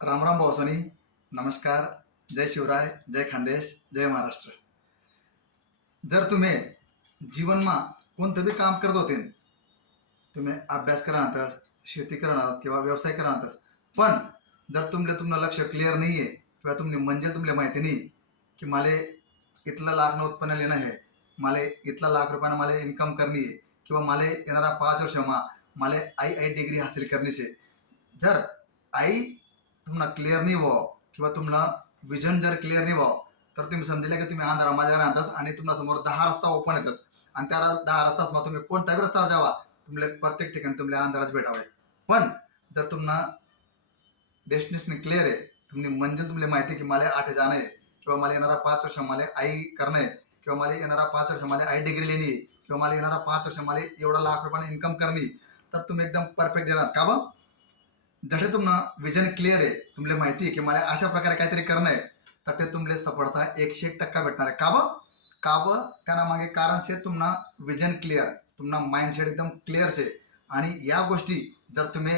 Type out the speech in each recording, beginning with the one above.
रामराम भाऊसानी. नमस्कार. जय शिवराय, जय खानदेश, जय महाराष्ट्र. जर तुम्ही जीवनमा कोणतं बी काम करत होते, तुम्ही अभ्यास करणार शेती करणार किंवा व्यवसाय करणार, पण जर तुमचं लक्ष क्लिअर नाही आहे किंवा म्हणजे तुमले माहिती नाही की मला इथलं लाख उत्पन्न लेणं आहे, मला इथला लाख रुपयानं मला इन्कम करणी आहे किंवा मला येणारा 5 वर्ष मला आई डिग्री हासिल करणी आहे. जर आई तुम्हाला क्लिअर नाही व्हावं किंवा तुम्हाला विजन जर क्लिअर नाही व्हावं, तर तुम्ही समजले की तुम्ही अंधारामध्ये राहतास आणि तुम्हाला समोर 10 रस्ता ओपन येतस आणि त्या 10 रस्ताच मग तुम्ही कोणत्याही रस्त्यावर जावा, तुम्हाला प्रत्येक ठिकाणी तुम्हाला अंधाराच भेटावे. पण जर तुम्हाला डेस्टिनेशन क्लिअर आहे, तुम्ही म्हणजे तुम्हाला माहिती की मला 8 जाणं आहे किंवा मला येणारा 5 वर्ष मला आई करणं आहे किंवा मला येणारा 5 वर्ष मला आई डिग्री लेणी आहे किंवा मला येणारा 5 वर्ष मला एवढा लाख रुपयाने इन्कम करणी, तर तुम्ही एकदम परफेक्ट देणार का बा. जसे तुम्हाला विजन क्लिअर आहे, तुम्हाला माहिती आहे की मला अशा प्रकारे काहीतरी करणं आहे, तर ते तुम्हाला सफलता 101% भेटणार आहे. का ब त्यांना मागे कारण आहे तुम्हाला विजन क्लिअर, तुम्हाला माइंडसेट एकदम क्लिअर आहे. आणि या गोष्टी जर तुम्ही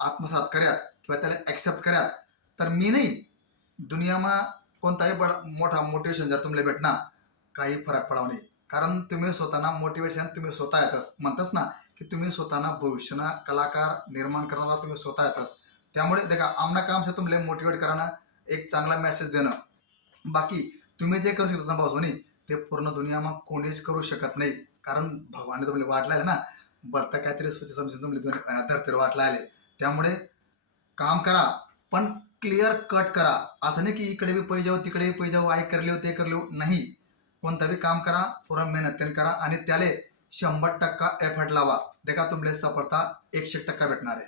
आत्मसात कर्यात किंवा त्याला ॲक्सेप्ट कर्यात, तर मी नाही दुनियामा कोणताही मोठा मोटिवेशन जर तुम्हाला भेटणार, काही फरक पडाव नाही. कारण तुम्ही स्वतःना मोटिवेशन तुम्ही स्वतः येतस म्हणतास ना की तुम्ही स्वतःना भविष्यना कलाकार निर्माण करणारा तुम्ही स्वतः येतस. त्यामुळे देखा आमना काम से तुम्हाला मोटिवेट कराना, एक चांगला मेसेज देणं. बाकी तुम्ही जे करू शकता भाऊनी, ते पूर्ण दुनियामा कोणीच करू शकत नाही. कारण भगवानने तुम्हाला वाटलं ना, बरं काहीतरी स्वच्छ समजून तुम्हाला धरतीवर वाटलं आले. त्यामुळे काम करा, पण क्लिअर कट करा. असं नाही की इकडे बी पैसे जाऊ तिकडे पैसे जाऊ, आई करले ते करले नाही. कोणतं बी काम करा, पूरा मेहनत करा आणि त्याला 100% एफर्ट लावा. देखा तुम्हाला सफलता 101% भेटणार आहे.